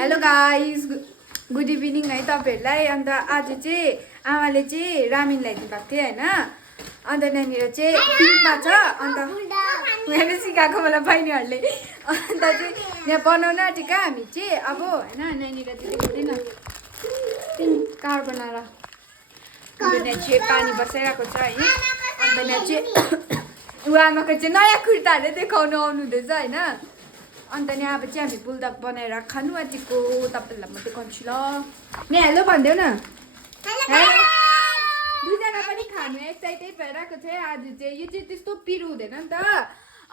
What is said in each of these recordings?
Hello guys, good evening है तपाईहरुलाई। अन्त आज चाहिँ आमाले चाहिँ रामेन ल्याइदिनु भएको थियो हैन। अन्त नानीहरु चाहिँ पिकमा छ। अन्त मैले सिकाएको मलाई बहिनीहरुले। अन्त चाहिँ यहाँ बनाउन आँटेका हामी चाहिँ अब हैन। नानीहरु चाहिँ देख्दैन पिङ्क कार बनाएर। अन्त यहाँ चाहिँ पानी बसाइरहेको छ है। अन्त यहाँ चाहिँ आमाको चाहिँ नयाँ कुर्ताहरु देखाउनु आउनु हुँदैछ हैन। अन्त नि अब चाहिँ हामी बुल्दक बनाएर खानु आँटेको। तपाईहरुलाई म देखाउँछु ल। नि हेलो भन्देऊ न। हेलो। दुईजना पनि खानु एक्साइटेड भइरहेको छ आज चाहिँ। यो चाहिँ त्यस्तो पिरो हुँदैन नि त।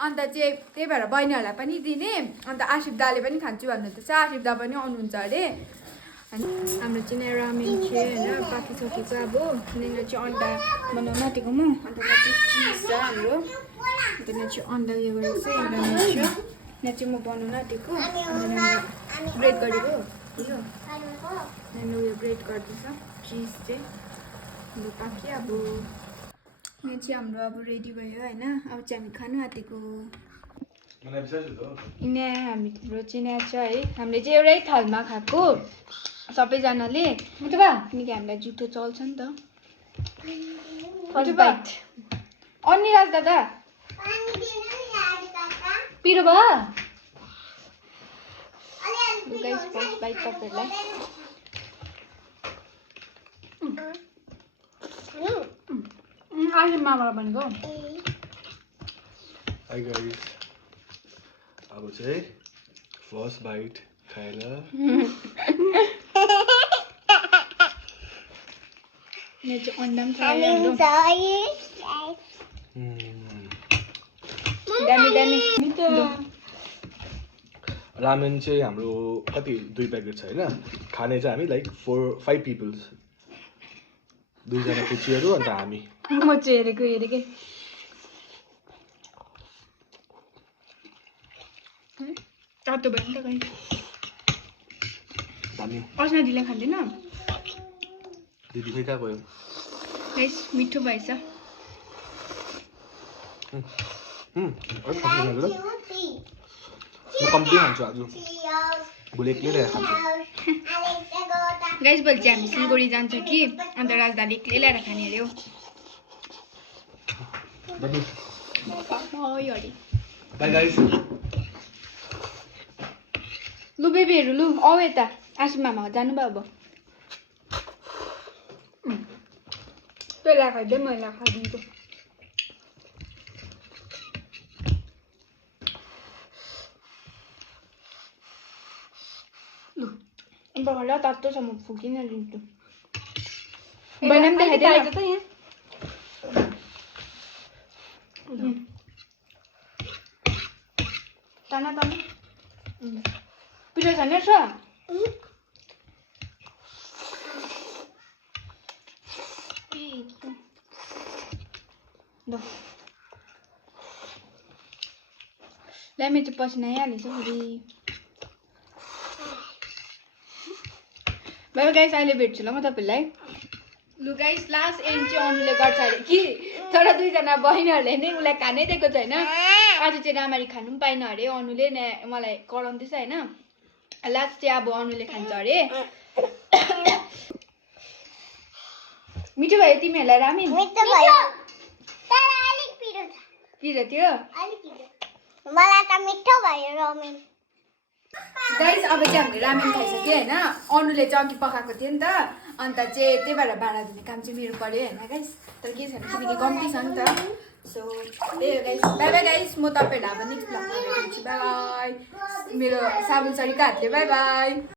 अन्त चाहिँ त्यही भएर बहिनीहरुलाई पनि दिने। अन्त आशिफ दाले पनि खान्छु भन्नुहुँदैछ। आशिफ दा पनि आउनुहुन्छ अरे। अनि हाम्रो चाहिँ रामेन चाहिँ हैन पाकिसकेको अब। यहाँनिर चाहिँ अन्डा बनाउन आँटेको म। अन्त यहाँ चाहिँ चिज छ हाम्रो। अन्त यहाँ चाहिँ अन्डा उयो गरेको छ। यहाँ चाहिँ म बनाउन आँटेको। अन्त ब्रेड गरेको यो उयो ब्रेड गर्दैछ चिज चाहिँ। अन्त पाक्यो अब। यहाँ चाहिँ हाम्रो अब रेडी भयो होइन। अब चाहिँ हामी खानु आँटेको। यहाँ हाम्रो चाहिँ यहाँ छ है। हामीले चाहिँ एउटै थालमा खाएको सबैजनाले। किनकि हामीलाई जुठो चल्छ नि त। फर्स्ट बाइट अनि राज दादा पिरो भयो गाइस। फर्स्ट बाइट तपाईहरुलाई। अहिले मामालाई भनेको। हाई गाइस, अब चाहिँ फर्स्ट बाइट खाएर यहाँ चाहिँ अन्डा पनि छ। दामी दामी रामेन चाहिँ हाम्रो कति 2 प्याकेट छ होइन। खाने चाहिँ हामी लाइक 4-5 पिपल्स। 2 जना कुचीहरू अन्त हामी। म चाहिँ हेरेकै तातो भयो नि त गाइस। दामी। अस्ना दिले खाँदैन दिदी खै कहाँ गयो गाइस। मिठो भएछ। म कम्ती खान्छु आज। भोलि एक्लै ल्याएर खान्छु गाइस। भोलि चाहिँ हामी सिलगढी जान्छ कि। अन्त राजदाले एक्लै ल्याएर खाने अरे हो। By guys. लु बेबीहरू लु आऊ यता। आशिष मामा जानुभयो अब। तैँलाई खाइदिए मैले खाइदिन्छु। लु अन्त होला तातो छ। म फुकिन लिन्छु। बहिनी पनि देखाइदिएर त यहाँ। ताना पिरो छैन छ। ल्यामे चाहिँ पसिना आइहालेछ फेरि। बाबा गाइस अहिले भेट्छु ल म तपाईहरुलाई। लु गाइस लास्ट एन्ड चाहिँ अनुले गर्छ अरे कि। तर 2 जना बहिनीहरुले नै उलाई खानै दिएको छैन। आज चाहिँ राम्ररी खानु पनि पाइन अरे। अनुले मलाई कराउँदैछ हैन। लास्ट चाहिँ अब अनुले खान्छ अरे। मिठो भयो तिमीहरुलाई रामेन? मिठो भयो तर अलिक पिरो छ। पिरो थियो? अलिक पिरो। मलाई त मिठो भयो रामेन। गाइस अब चाहिँ हामीले रामेन खाइसक्यो हैन। अनुले चाहिँ अघि पकाएको थियो नि त। अन्त चाहिँ त्यही भएर भाँडा धुने काम चाहिँ मेरो पर्यो हैन गाइस। तर के छैन किनकि कम्ती छ नि त। सो त्यही हो गाइस। By by guys. म तपाईहरुलाई अब नेक्स्ट भ्लगमा भेट्छु। By by. मेरो साबुन सरिका हातले बाई बाई।